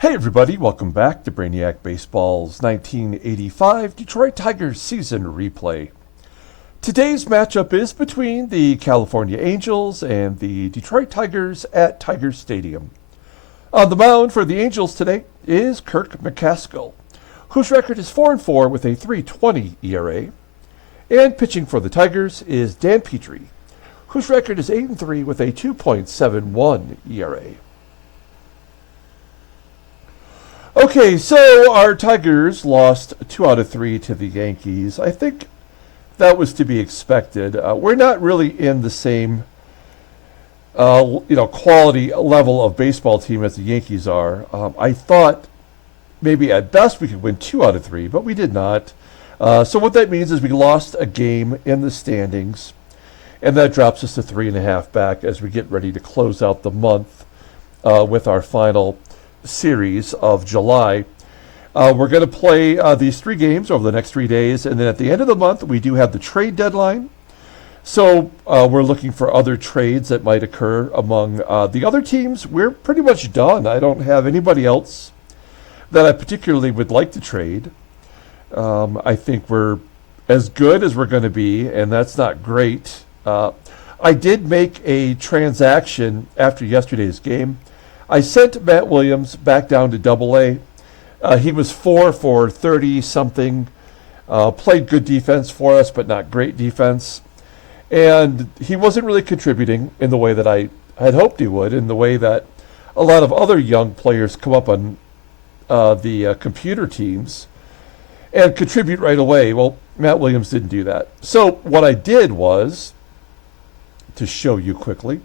Hey everybody, welcome back to Brainiac Baseball's 1985 Detroit Tigers season replay. Today's matchup is between the California Angels and the Detroit Tigers at Tiger Stadium. On the mound for the Angels today is Kirk McCaskill, whose record is 4-4 with a 3.20 ERA. And pitching for the Tigers is Dan Petry, whose record is 8-3 with a 2.71 ERA. Okay, so our Tigers lost 2 out of 3 to the Yankees. I think that was to be expected. We're not really in the same, quality level of baseball team as the Yankees are. I thought maybe at best we could win 2 out of 3, but we did not. So what that means is we lost a game in the standings, and that drops us to 3.5 back as we get ready to close out the month with our final series of July. We're going to play these 3 games over the next 3 days, and then at the end of the month we do have the trade deadline. So we're looking for other trades that might occur among the other teams. We're pretty much done. I don't have anybody else that I particularly would like to trade. I think we're as good as we're going to be, and that's not great. I did make a transaction after yesterday's game. I sent Matt Williams back down to Double-A. He was 4 for 30-something, played good defense for us, but not great defense. And he wasn't really contributing in the way that I had hoped he would, in the way that a lot of other young players come up on the computer teams and contribute right away. Well, Matt Williams didn't do that. So what I did was, to show you quickly,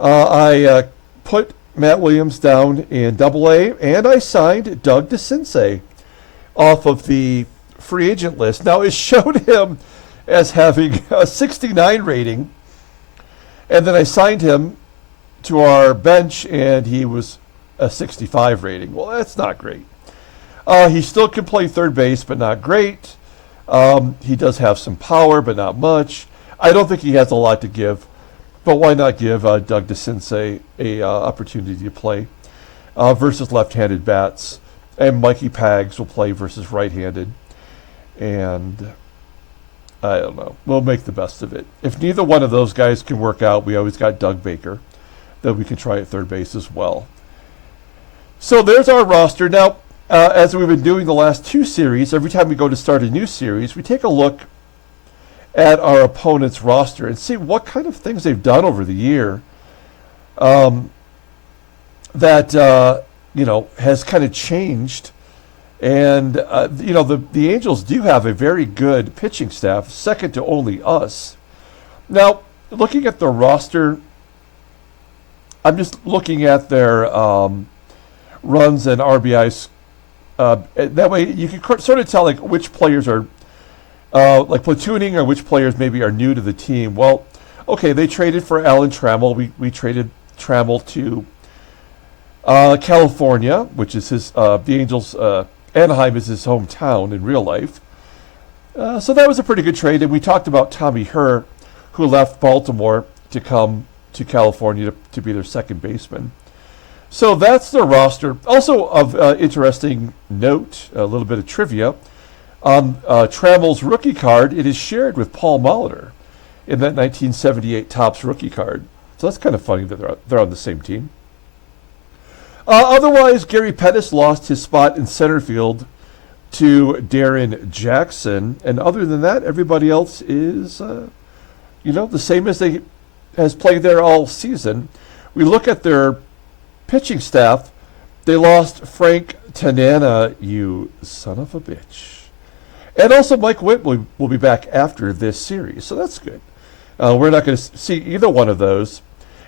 I put Matt Williams down in Double-A, and I signed Doug DeCinces off of the free agent list. Now, it showed him as having a 69 rating, and then I signed him to our bench, and he was a 65 rating. Well, that's not great. He still can play third base, but not great. He does have some power, but not much. I don't think he has a lot to give. But why not give Doug DeCinces a opportunity to play versus left-handed bats? And Mikey Pags will play versus right-handed. And I don't know. We'll make the best of it. If neither one of those guys can work out, we always got Doug Baker that we can try at third base as well. So there's our roster. Now, as we've been doing the last 2 series, every time we go to start a new series, we take a look at our opponent's roster and see what kind of things they've done over the year that has kind of changed. And the Angels do have a very good pitching staff, second to only us. Now, looking at the roster, I'm just looking at their runs and RBIs. That way, you can sort of tell like which players are like platooning, or which players maybe are new to the team. Well, okay, they traded for Alan Trammell. We traded Trammell to California, which is his, the Angels, Anaheim is his hometown in real life. So that was a pretty good trade. And we talked about Tommy HERR, who left Baltimore to come to California to be their second baseman. So that's the roster. Also of interesting note, a little bit of trivia, on Trammell's rookie card, it is shared with Paul Molitor in that 1978 Topps rookie card. So that's kind of funny that they're on the same team. Otherwise, Gary Pettis lost his spot in center field to Darrin Jackson. And other than that, everybody else is, the same as they has played there all season. We look at their pitching staff. They lost Frank Tanana, you son of a bitch. And also Mike Witt will be back after this series, so that's good. We're not going to see either one of those.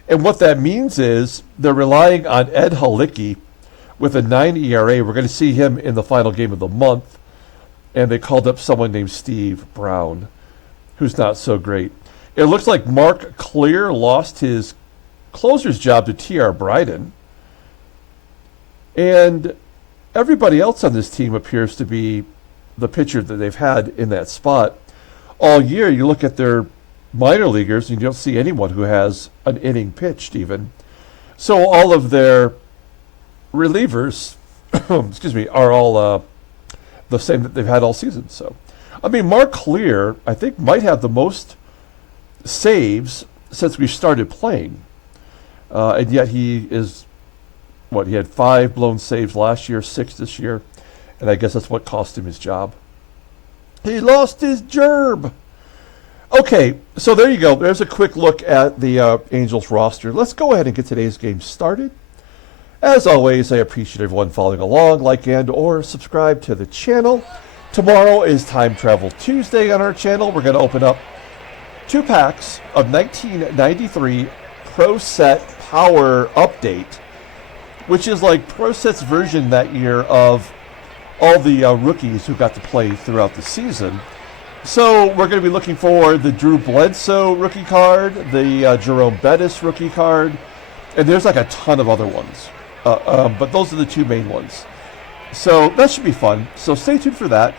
And what that means is they're relying on Ed Halicki with a 9 ERA. We're going to see him in the final game of the month. And they called up someone named Steve Brown, who's not so great. It looks like Mark Clear lost his closer's job to T.R. Bryden. And everybody else on this team appears to be the pitcher that they've had in that spot all year. You look at their minor leaguers and you don't see anyone who has an inning pitched even. So all of their relievers excuse me, are all the same that they've had all season. So, I mean, Mark Lear, I think, might have the most saves since we started playing. And yet he is, he had 5 blown saves last year, 6 this year. And I guess that's what cost him his job. He lost his gerb. Okay, so there you go. There's a quick look at the Angels roster. Let's go ahead and get today's game started. As always, I appreciate everyone following along, like and or subscribe to the channel. Tomorrow is Time Travel Tuesday on our channel. We're going to open up 2 packs of 1993 Pro Set Power Update, which is like Pro Set's version that year of all the rookies who got to play throughout the season. So we're going to be looking for the Drew Bledsoe rookie card, the Jerome Bettis rookie card, and there's like a ton of other ones. But those are the 2 main ones. So that should be fun. So stay tuned for that.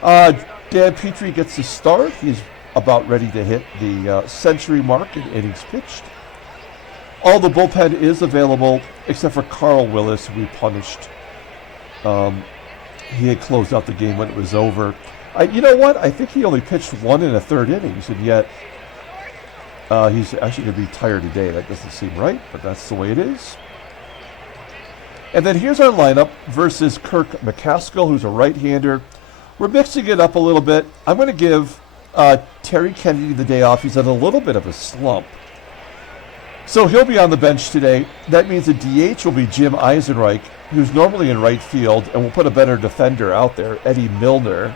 Dan Petry gets the start. He's about ready to hit the century mark in innings pitched. All the bullpen is available except for Carl Willis, who we punished. He had closed out the game when it was over. You know what? I think he only pitched 1 1/3 innings, and yet he's actually going to be tired today. That doesn't seem right, but that's the way it is. And then here's our lineup versus Kirk McCaskill, who's a right-hander. We're mixing it up a little bit. I'm going to give Terry Kennedy the day off. He's in a little bit of a slump. So he'll be on the bench today. That means the DH will be Jim EISENREICH, who's normally in right field, and we'll put a better defender out there, Eddie Milner,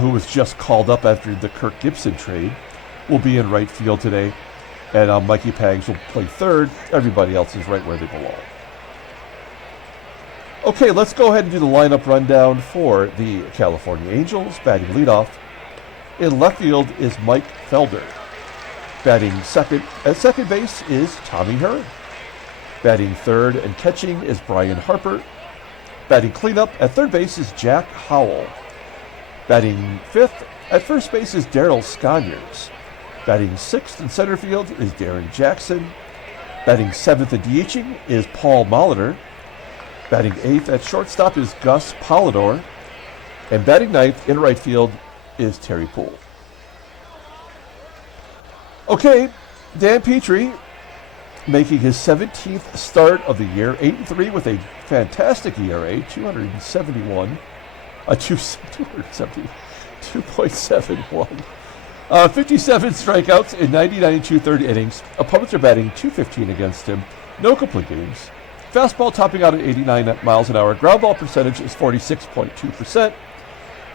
who was just called up after the Kirk Gibson trade, will be in right field today. And Mikey Pags will play third. Everybody else is right where they belong. Okay, let's go ahead and do the lineup rundown for the California Angels. Batting leadoff. In left field is Mike Felder. Batting second at second base is Tommy HERR. Batting third and catching is Brian Harper. Batting cleanup at third base is Jack Howell. Batting fifth at first base is Daryl SCONIERS. Batting sixth in center field is Darrin Jackson. Batting seventh and DHing is Paul Molitor. Batting eighth at shortstop is Gus POLIDOR. And batting ninth in right field is Terry PUHL. Okay, Dan Petry making his 17th start of the year, 8-3 with a fantastic ERA, 2.71. 57 strikeouts in 99 and 2/3 innings. Opponents are batting .215 against him. No complete games. Fastball topping out at 89 miles an hour. Ground ball percentage is 46.2%.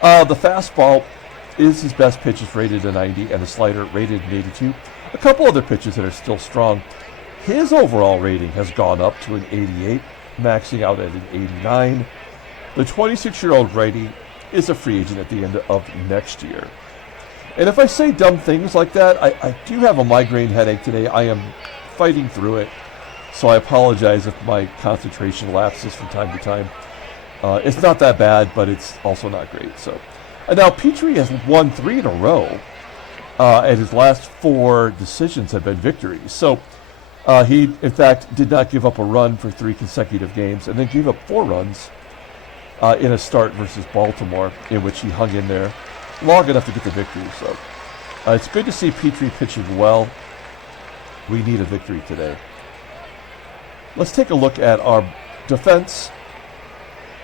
The fastball is his best pitch, is rated a 90, and the slider rated an 82. A couple other pitches that are still strong. His overall rating has gone up to an 88, maxing out at an 89. The 26-year-old righty is a free agent at the end of next year. And if I say dumb things like that, I do have a migraine headache today. I am fighting through it, so I apologize if my concentration lapses from time to time. It's not that bad, but it's also not great. So, and now Petry has won 3 in a row, and his last 4 decisions have been victories. So he, in fact, did not give up a run for 3 consecutive games, and then gave up 4 runs in a start versus Baltimore, in which he hung in there long enough to get the victory. So it's good to see Petry pitching well. We need a victory today. Let's take a look at our defense.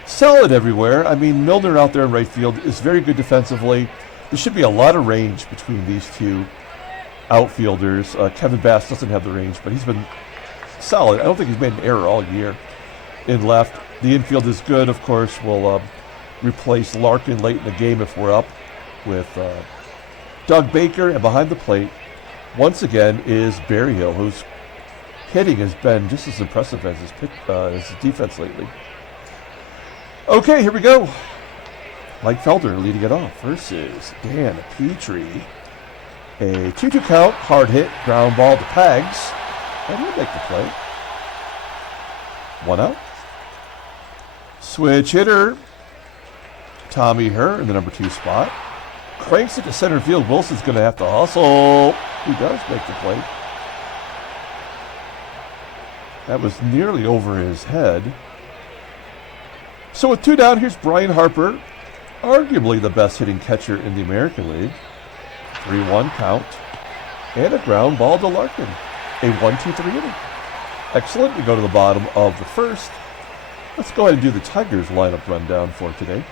Solid everywhere. I mean, Milner out there in right field is very good defensively. There should be a lot of range between these 2 outfielders. Kevin Bass doesn't have the range, but he's been solid. I don't think he's made an error all year in left. The infield is good, of course. We'll replace Larkin late in the game if we're up with Doug Baker. And behind the plate, once again, is Berryhill, whose hitting has been just as impressive as his defense lately. Okay, here we go. Mike Felder leading it off versus Dan Petry. A 2-2 count, hard hit, ground ball to Pags. And he'll make the play. 1 out. Switch hitter, Tommy HERR in the number 2 spot. Cranks it to center field. Wilson's going to have to hustle. He does make the play. That was nearly over his head. So with 2 down, here's Brian Harper, arguably the best hitting catcher in the American League. 3-1 count. And a ground ball to Larkin. A 1-2-3 inning. Excellent. We go to the bottom of the first. Let's go ahead and do the Tigers lineup rundown for today.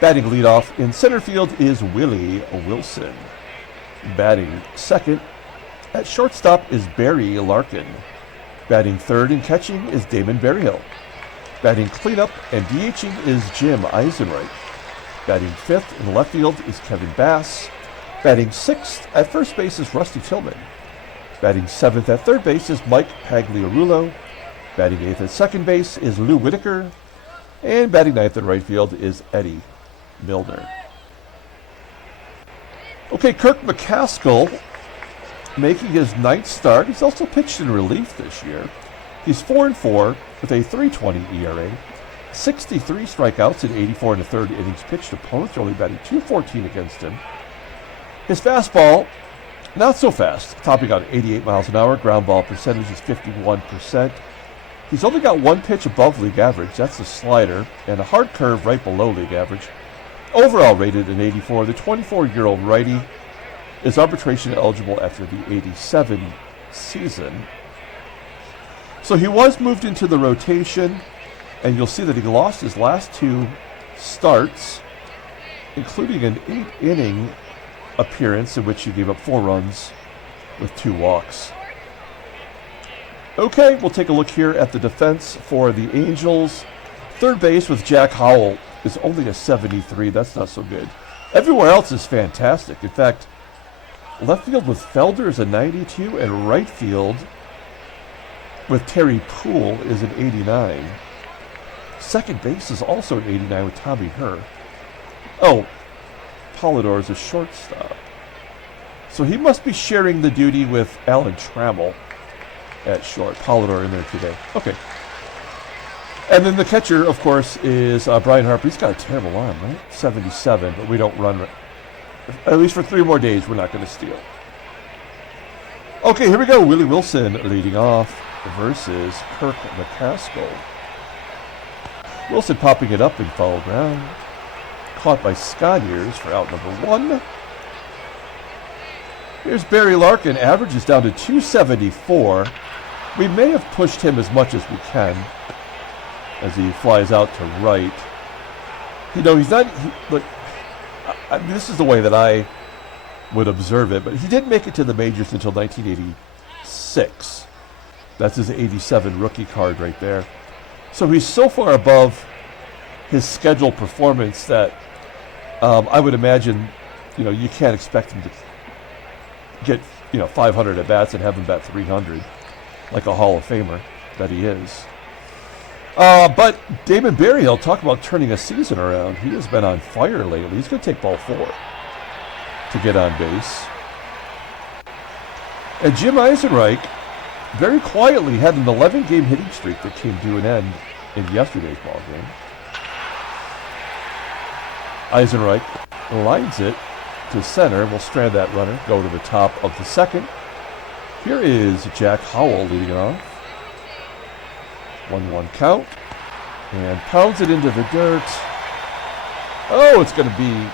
Batting leadoff in center field is Willie Wilson. Batting second at shortstop is Barry Larkin. Batting third and catching is Damon BERRYHILL. Batting cleanup and DHing is Jim EISENREICH. Batting fifth in left field is Kevin Bass. Batting sixth at first base is Rusty Tillman. Batting seventh at third base is Mike Pagliarulo. Batting eighth at second base is Lou Whitaker. And batting ninth at right field is Eddie Milner. Okay, Kirk McCaskill making his 9th start. He's also pitched in relief this year. He's 4-4 with a 3.20 ERA, 63 strikeouts in 84 1/3 innings pitched. Opponents are only batting .214 against him. His fastball, not so fast, topping out 88 miles an hour. Ground ball percentage is 51%. He's only got 1 pitch above league average. That's the slider, and a hard curve right below league average. Overall rated an 84. The 24-year-old righty is arbitration eligible after the 87 season. So he was moved into the rotation, and you'll see that he lost his last 2 starts, including an 8-inning appearance in which he gave up 4 runs with 2 walks. Okay, we'll take a look here at the defense for the Angels. Third base with Jack Howell is only a 73. That's not so good. Everywhere else is fantastic. In fact, left field with Felder is a 92, and right field with Terry PUHL is an 89. Second base is also an 89 with Tommy HERR. Oh, Polidor is a shortstop. So he must be sharing the duty with Alan Trammell at short. Polidor in there today. Okay. And then the catcher, of course, is Brian Harper. He's got a terrible arm, right? 77, but we don't run. At least for 3 more days, we're not going to steal. Okay, here we go. Willie Wilson leading off versus Kirk McCaskill. Wilson popping it up in foul ground. Caught by SCONIERS for out number 1. Here's Barry Larkin. Average is down to 274. We may have pushed him as much as we can as he flies out to right. You know, he's not... look, I mean, this is the way that I would observe it, but he didn't make it to the majors until 1986. That's his 87 rookie card right there. So he's so far above his scheduled performance that I would imagine, you know, you can't expect him to get, 500 at-bats and have him bat 300 like a Hall of Famer that he is. But Damon BERRYHILL, talk about turning a season around. He has been on fire lately. He's going to take ball 4 to get on base. And Jim EISENREICH very quietly had an 11-game hitting streak that came to an end in yesterday's ball game. EISENREICH lines it to center. We'll strand that runner, go to the top of the second. Here is Jack Howell leading off. 1-1 count. And pounds it into the dirt. Oh, it's going to be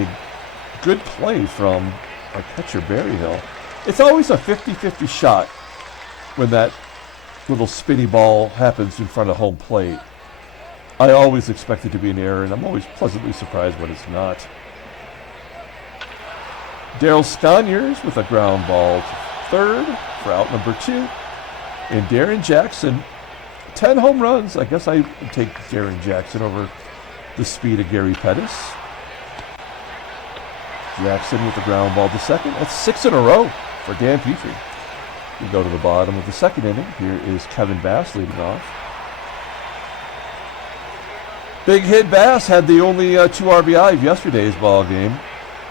a good play from our catcher, BERRYHILL. It's always a 50-50 shot when that little spinny ball happens in front of home plate. I always expect it to be an error, and I'm always pleasantly surprised when it's not. Daryl SCONIERS with a ground ball to third for out number 2. And Darrin Jackson, 10 home runs. I guess I would take Darrin Jackson over the speed of Gary Pettis. Jackson with the ground ball to second. That's 6 in a row for Dan Petry. We go to the bottom of the second inning. Here is Kevin Bass leading off. Big hit Bass had the only 2 RBI of yesterday's ball game,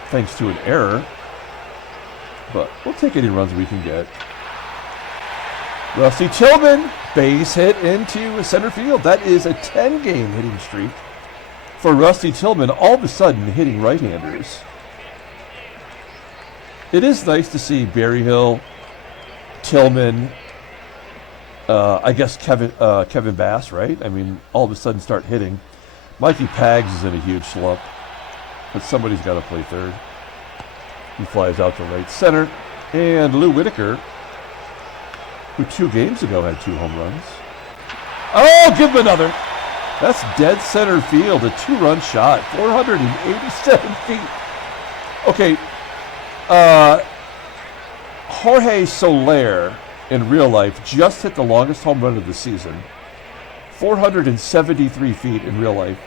thanks to an error. But we'll take any runs we can get. Rusty Tillman, base hit into center field. That is a 10-game hitting streak for Rusty Tillman, all of a sudden hitting right-handers. It is nice to see BERRYHILL, Tillman, I guess Kevin Bass, right? I mean, all of a sudden start hitting. Mikey Pags is in a huge slump, but somebody's got to play third. He flies out to right center, and Lou Whitaker, who 2 games ago had 2 home runs. Oh, give him another. That's dead center field, a 2-run shot, 487 feet. Okay, Jorge Soler in real life just hit the longest home run of the season, 473 feet in real life,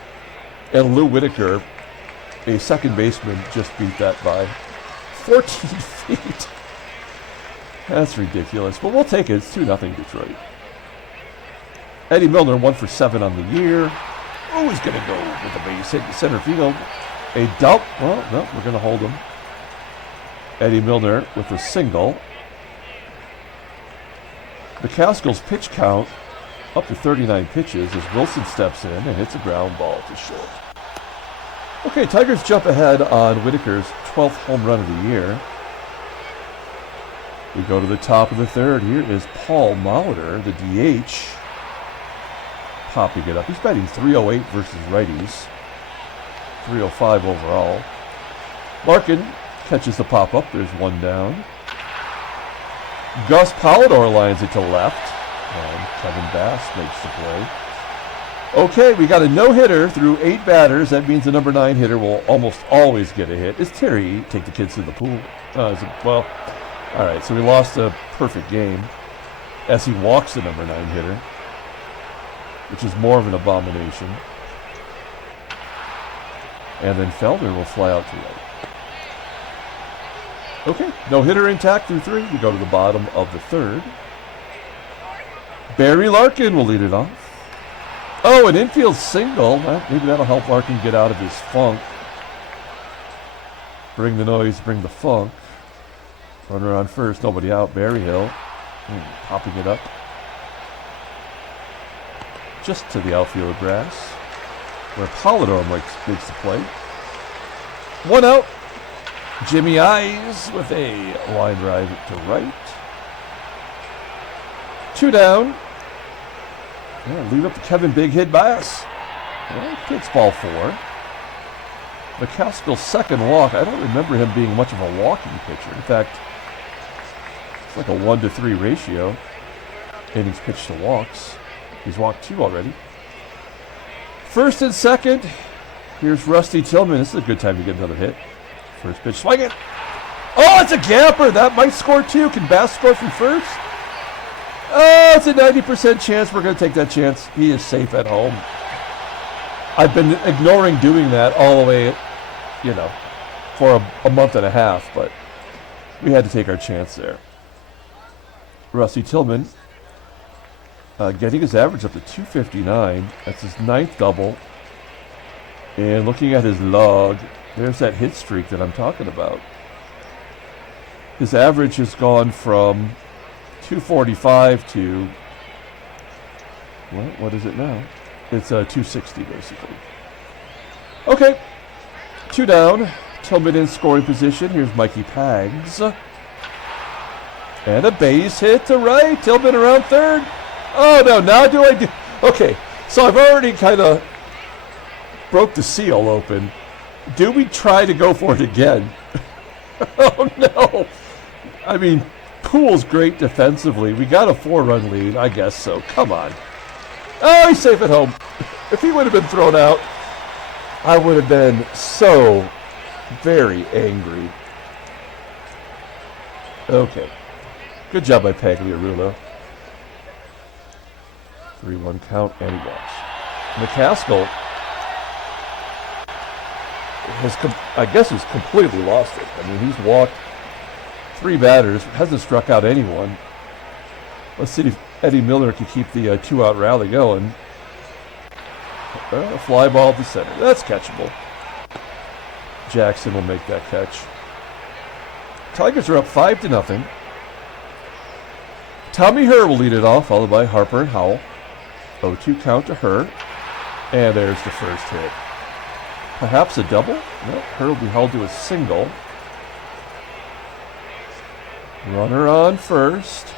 and Lou Whitaker, a second baseman, just beat that by 14 feet. That's ridiculous, but we'll take it. It's 2-0 Detroit. Eddie Milner 1 for 7 on the year. Oh, he's going to go with the base hit in center field. A dump. Well, no, we're going to hold him. Eddie Milner with a single. McCaskill's pitch count up to 39 pitches as Wilson steps in and hits a ground ball to short. Okay, Tigers jump ahead on Whitaker's 12th home run of the year. We go to the top of the third. Here is Paul Molitor, the DH. Popping it up. He's batting .308 versus righties. .305 overall. Larkin catches the pop-up. There's 1 down. Gus POLIDOR lines it to left. And Kevin Bass makes the play. Okay, we got a no-hitter through 8 batters. That means the number 9 hitter will almost always get a hit. It's Terry. Take the kids to the pool. Well, all right, so we lost a perfect game as he walks the number 9 hitter, which is more of an abomination. And then Felder will fly out to right. Okay, no hitter intact through 3. We go to the bottom of the third. Barry Larkin will lead it off. Oh, an infield single. Well, maybe that'll help Larkin get out of his funk. Bring the noise, bring the funk. Runner on first, nobody out. Berryhill popping it up just to the outfield grass, where Polidor makes the play. 1 out. Jimmy Eyes with a line drive to right. 2 down. Yeah, lead up to Kevin Big Hit Bass. Well, takes ball 4. McCaskill's second walk. I don't remember him being much of a walking pitcher. In fact, it's like a 1-to-3 ratio. Innings pitched to walks. He's walked 2 already. First and second. Here's Rusty Tillman. This is a good time to get another hit. First pitch, swing it. Oh, it's a gapper. That might score 2. Can Bass score from first? Oh, it's a 90% chance. We're going to take that chance. He is safe at home. I've been ignoring doing that all the way, for a month and a half, but we had to take our chance there. Rusty Tillman getting his average up to 259. That's his 9th double. And looking at his log, there's that hit streak that I'm talking about. His average has gone from 245 to, what is it now? It's 260, basically. Okay, 2 down. Tillman in scoring position. Here's Mikey Pags. And a base hit to right. Tillman around third. Oh, no, now do I do... Okay, so I've already kind of broke the seal open. Do we try to go for it again? Oh, no. I mean, PUHL's great defensively. We got a 4-run lead, I guess so. Come on. Oh, he's safe at home. If he would have been thrown out, I would have been so very angry. Okay. Good job by Pagliarulo. 3-1 count, and he walks. McCaskill has completely lost it. I mean, he's walked 3 batters, hasn't struck out anyone. Let's see if Eddie Milner can keep the 2-out rally going. A fly ball to center. That's catchable. Jackson will make that catch. Tigers are up 5-0. Tommy HERR will lead it off, followed by Harper and Howell. 0-2 count to HERR. And there's the first hit. Perhaps a double? No, HERR will be held to a single. Runner on first.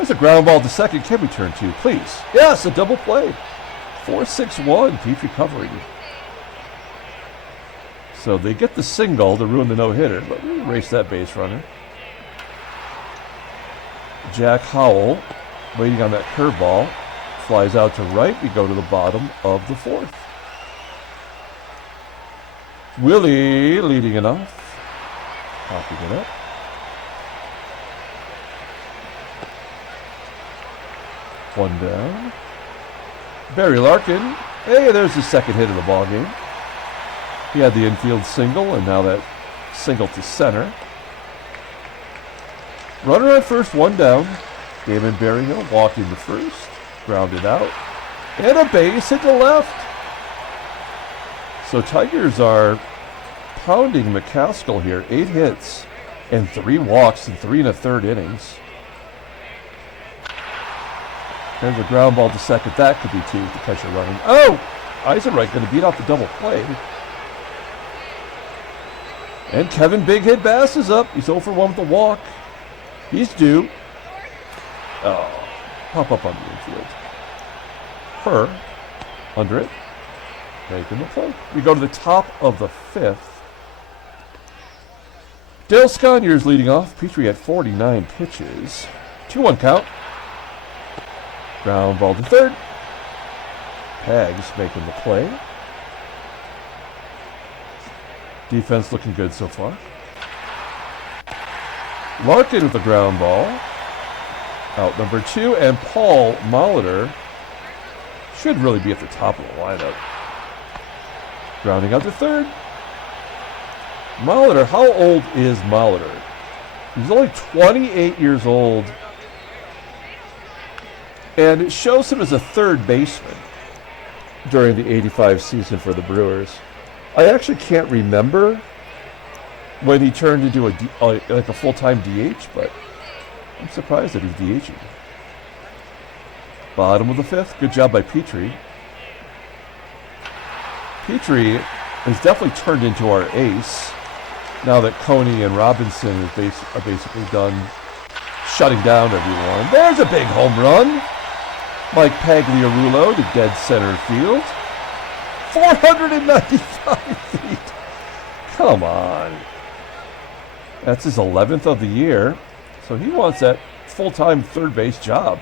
There's a ground ball to second. Can we turn two, please? Yes, a double play. 4-6-1. Petry covering. So they get the single to ruin the no-hitter, but we erase that base runner. Jack Howell waiting on that curveball. Flies out to right. We go to the bottom of the fourth. Willie leading it off. Popping it up. One down. Barry Larkin. Hey, there's his second hit of the ball game. He had the infield single, and now that single to center. Runner on first, one down. Damon Berryhill walking to first. Grounded out. And a base hit to left. So Tigers are pounding McCaskill here. 8 hits and 3 walks in 3 1/3 innings. There's a ground ball to second. That could be 2 with the catcher running. Oh! EISENREICH going to beat off the double play. And Kevin Big Hit Bass is up. He's 0 for 1 with the walk. He's due. Oh, pop up on the infield. HERR under it. Making the play. We go to the top of the 5th. Daryl SCONIERS leading off. Petry at 49 pitches. 2-1 count. Ground ball to third. Pags making the play. Defense looking good so far. Larkin with the ground ball. Out number 2. And MOLITOR should really be at the top of the lineup. Grounding out to third. MOLITOR, how old is MOLITOR? He's only 28 years old. And it shows him as a third baseman during the 85 season for the Brewers. I actually can't remember when he turned into like a full-time DH, but I'm surprised that he's DHing. Bottom of the 5th. Good job by Petry. Petry has definitely turned into our ace now that Coney and Robinson are basically done shutting down everyone. There's a big home run. Mike PAGLIARULO to dead center field. 495 feet. Come on. That's his 11th of the year. So he wants that full-time third base job.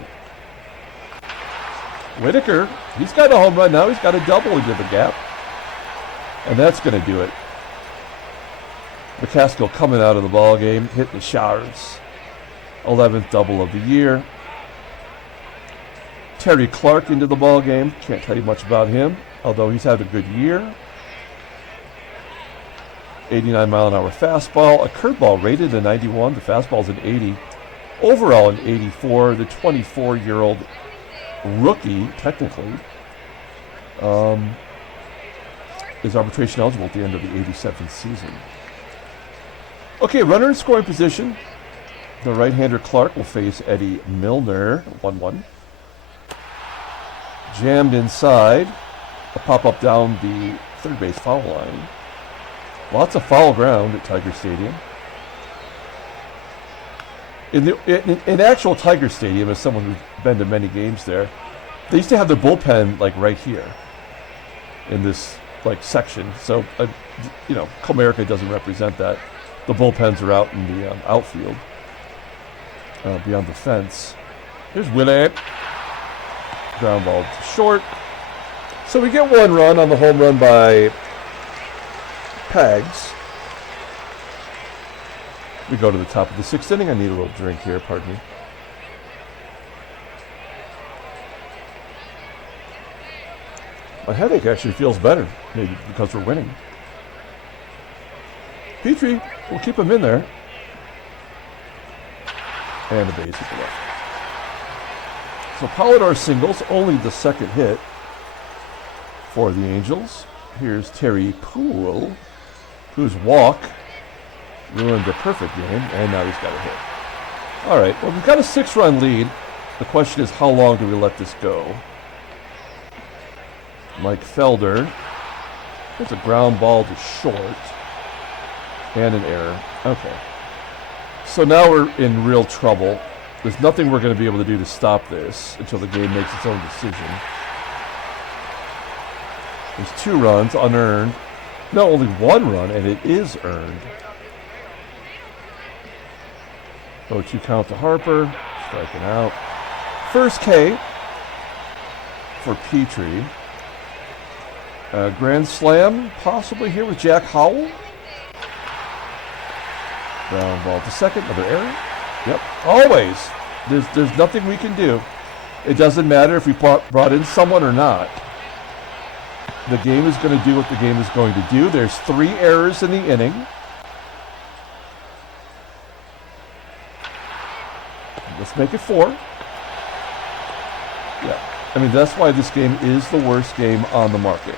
WHITAKER, he's got a home run now. He's got a double into the gap. And that's going to do it. McCaskill coming out of the ball game, hitting the showers. 11th double of the year. Terry Clark into the ball game. Can't tell you much about him, although he's had a good year. 89-mile-an-hour fastball. A curveball rated a 91. The fastball's an 80. Overall an 84. The 24-year-old rookie, technically, is arbitration eligible at the end of the 87th season. Okay, runner in scoring position. The right-hander Clark will face Eddie Milner. 1-1. Jammed inside. A pop-up down the third base foul line. Lots of foul ground at Tiger Stadium. In actual Tiger Stadium, as someone who's been to many games there, they used to have their bullpen like right here in this like section. So, Comerica doesn't represent that. The bullpens are out in the outfield, beyond the fence. Here's Willie. Ground ball to short. So we get 1 run on the home run by Pags. We go to the top of the 6th inning. I need a little drink here, pardon me. My headache actually feels better, maybe because we're winning. Petry, we'll keep him in there. And a base at the left. So POLIDOR singles, only the second hit for the Angels. Here's Terry PUHL, whose walk ruined a perfect game, and now he's got a hit. All right, well, we've got a 6-run lead. The question is, how long do we let this go? Mike FELDER. There's a ground ball to short. And an error. Okay. So now we're in real trouble. There's nothing we're going to be able to do to stop this until the game makes its own decision. There's 2 runs, unearned. No, only 1 run, and it is earned. 0-2 count to Harper, striking out. First K for Petry. Grand slam, possibly here with Jack Howell. Ground ball to second, another error. Yep, always. There's nothing we can do. It doesn't matter if we brought in someone or not. The game is going to do what the game is going to do. There's 3 errors in the inning. Let's make it 4. Yeah, I mean, that's why this game is the worst game on the market.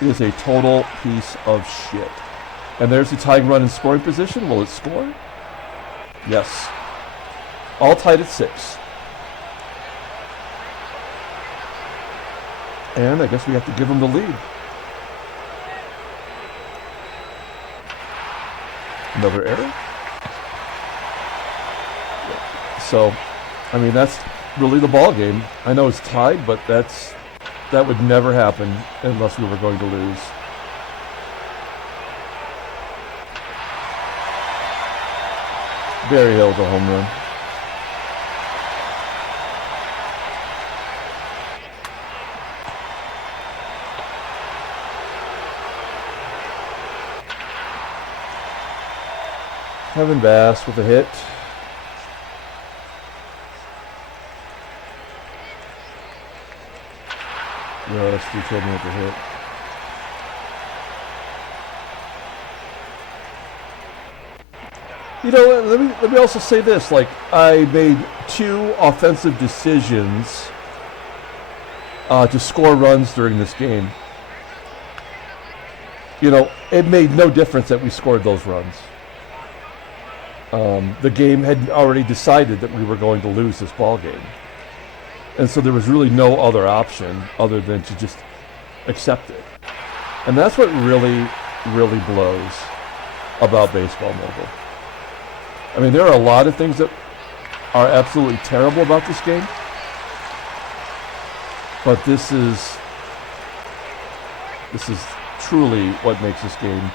It is a total piece of shit. And there's the tying run in scoring position. Will it score? Yes. All tied at 6. And I guess we have to give them the lead. Another error. So, I mean, that's really the ball game. I know it's tied, but that would never happen unless we were going to lose. BERRYHILL the home run. Kevin Bass with a hit. Yes, you told me with the hit. You know, let me also say this. Like, I made 2 offensive decisions to score runs during this game. You know, it made no difference that we scored those runs. The game had already decided that we were going to lose this ball game. And so there was really no other option other than to just accept it. And that's what really, really blows about Baseball Mobile. I mean, there are a lot of things that are absolutely terrible about this game. But this is truly what makes this game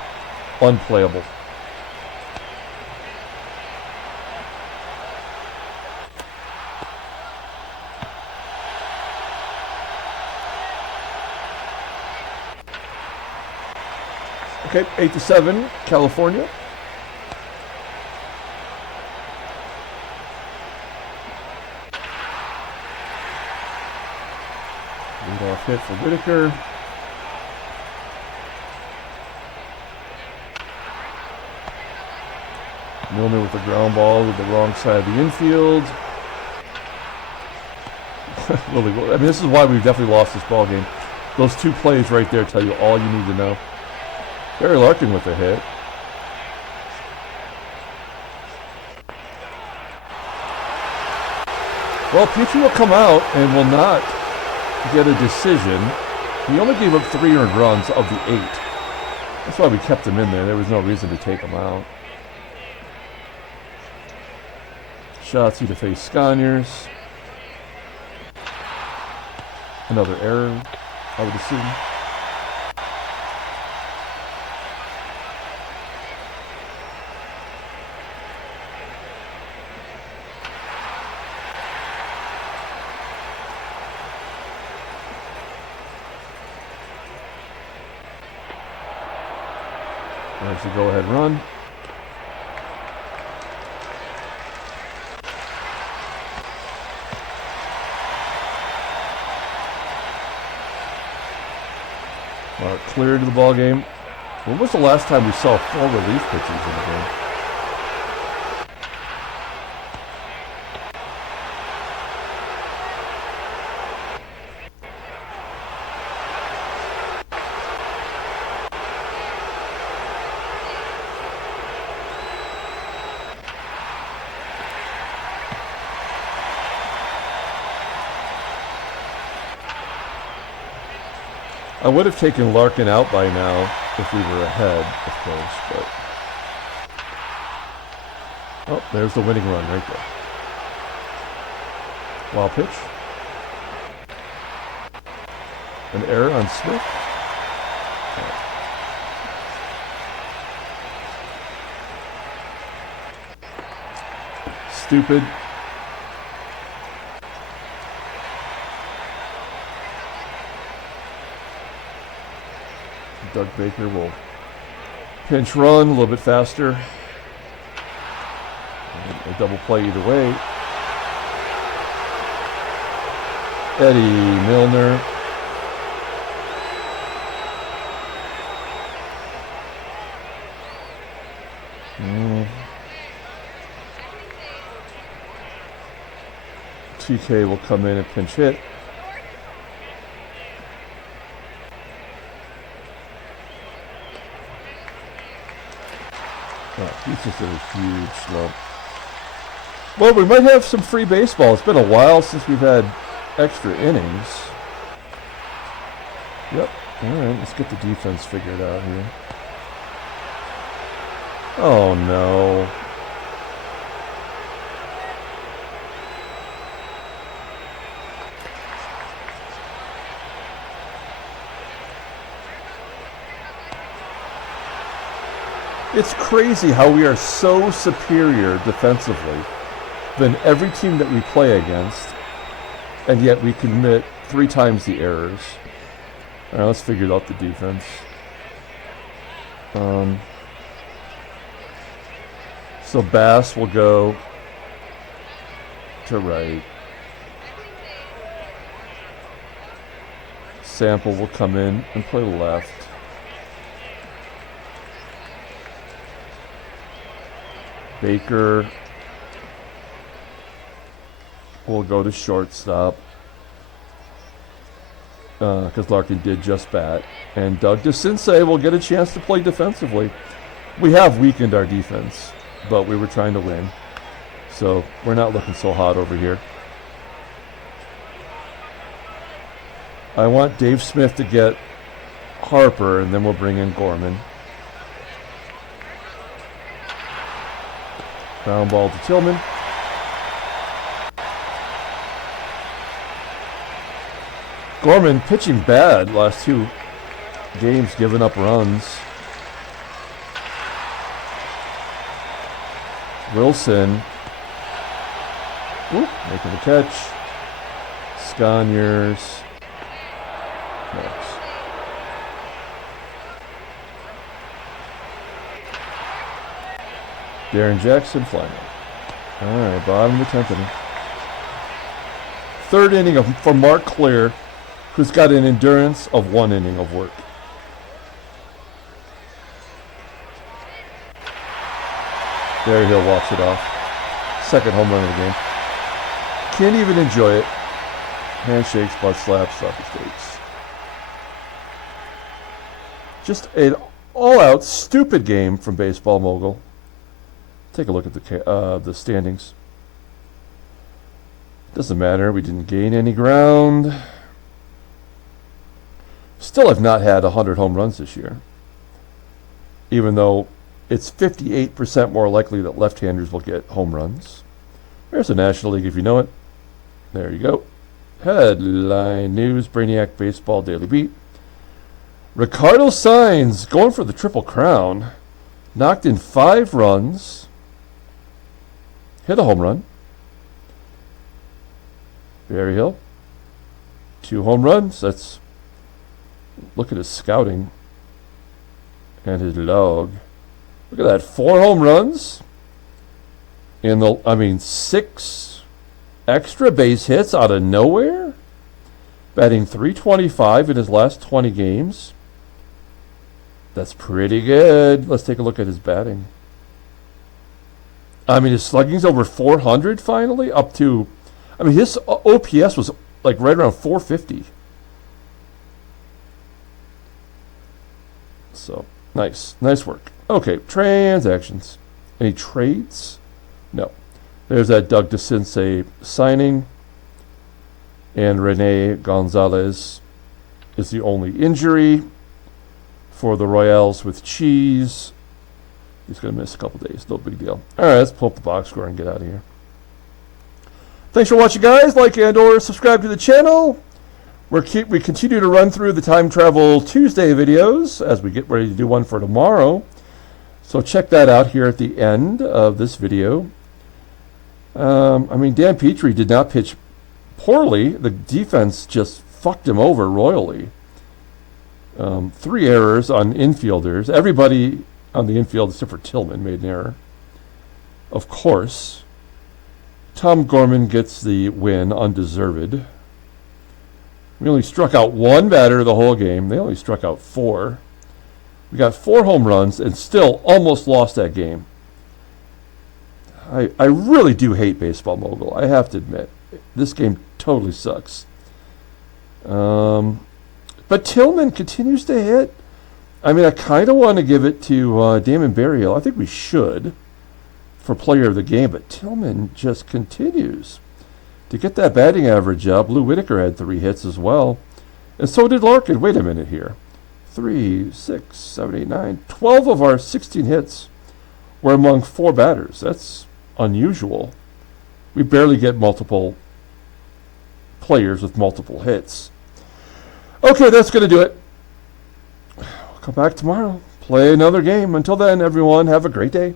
unplayable. Okay, 8-7, California. Leadoff hit for Whitaker. Milner with the ground ball with the wrong side of the infield. Willie, I mean, this is why we've definitely lost this ball game. Those 2 plays right there tell you all you need to know. LARKIN with a hit. Well, Petry will come out and will not get a decision. He only gave up 3 earned runs of the 8. That's why we kept him in there. There was no reason to take him out. Shotsy to face SCONIERS. Another error, I would assume. There's the go-ahead run. Clear to the ball game. When was the last time we saw 4 relief pitchers in the game? I would have taken LARKIN out by now if we were ahead, of course, but... Oh, there's the winning run right there. Wild pitch. An error on Smith. Stupid. Doug Baker will pinch run a little bit faster. A double play either way. Eddie Milner. TK will come in and pinch hit. Oh, he's just in a huge slump. Well, we might have some free baseball. It's been a while since we've had extra innings. Yep. All right, let's get the defense figured out here. Oh, no. It's crazy how we are so superior defensively than every team that we play against, and yet we commit 3 times the errors. All right, let's figure out the defense. So Bass will go to right. Sample will come in and play left. Baker will go to shortstop because Larkin did just bat. And Doug DeCinces will get a chance to play defensively. We have weakened our defense, but we were trying to win. So we're not looking so hot over here. I want Dave Smith to get Harper, and then we'll bring in Gorman. Ground ball to Tillman. Gorman pitching bad last 2 games, giving up runs. Wilson making the catch. SCONIERS. Next. Darrin Jackson flying out. All right, bottom of the 10th inning. 3rd inning for Mark Clear, who's got an endurance of 1 inning of work. Berryhill walks it off. 2nd home run of the game. Can't even enjoy it. Handshakes, butt slaps, soccer stakes. Just an all-out stupid game from Baseball Mogul. Take a look at the standings. Doesn't matter. We didn't gain any ground. Still have not had 100 home runs this year. Even though it's 58% more likely that left-handers will get home runs. There's the National League if you know it. There you go. Headline news, Brainiac Baseball Daily Beat. Ricardo Sainz going for the Triple Crown. Knocked in 5 runs. Hit a home run. Berryhill. 2 home runs. That's, look at his scouting and his log. Look at that. 4 home runs. And 6 extra base hits out of nowhere. Batting .325 in his last 20 games. That's pretty good. Let's take a look at his batting. His slugging's over 400 finally, up to, his OPS was like right around 450. So, nice work. Okay, transactions. Any trades? No. There's that Doug DeCinces signing. And Rene Gonzalez is the only injury for the Royals with Cheese. He's going to miss a couple days. No big deal. All right, let's pull up the box score and get out of here. Thanks for watching, guys. Like and or subscribe to the channel. We continue to run through the Time Travel Tuesday videos as we get ready to do one for tomorrow. So check that out here at the end of this video. I mean, Dan Petry did not pitch poorly. The defense just fucked him over royally. 3 errors on infielders. Everybody on the infield except for Tillman made an error. Of course. Tom Gorman gets the win, undeserved. We only struck out 1 batter the whole game. They only struck out 4. We got 4 home runs and still almost lost that game. I really do hate Baseball Mogul. I have to admit. This game totally sucks. But Tillman continues to hit. I mean, I kind of want to give it to Damon BERRYHILL. I think we should for player of the game. But Tillman just continues to get that batting average up. Lou Whitaker had 3 hits as well. And so did Larkin. Wait a minute here. 3, 6, 7, 8, 9. 12 of our 16 hits were among 4 batters. That's unusual. We barely get multiple players with multiple hits. Okay, that's going to do it. We'll come back tomorrow. Play another game. Until then, everyone, have a great day.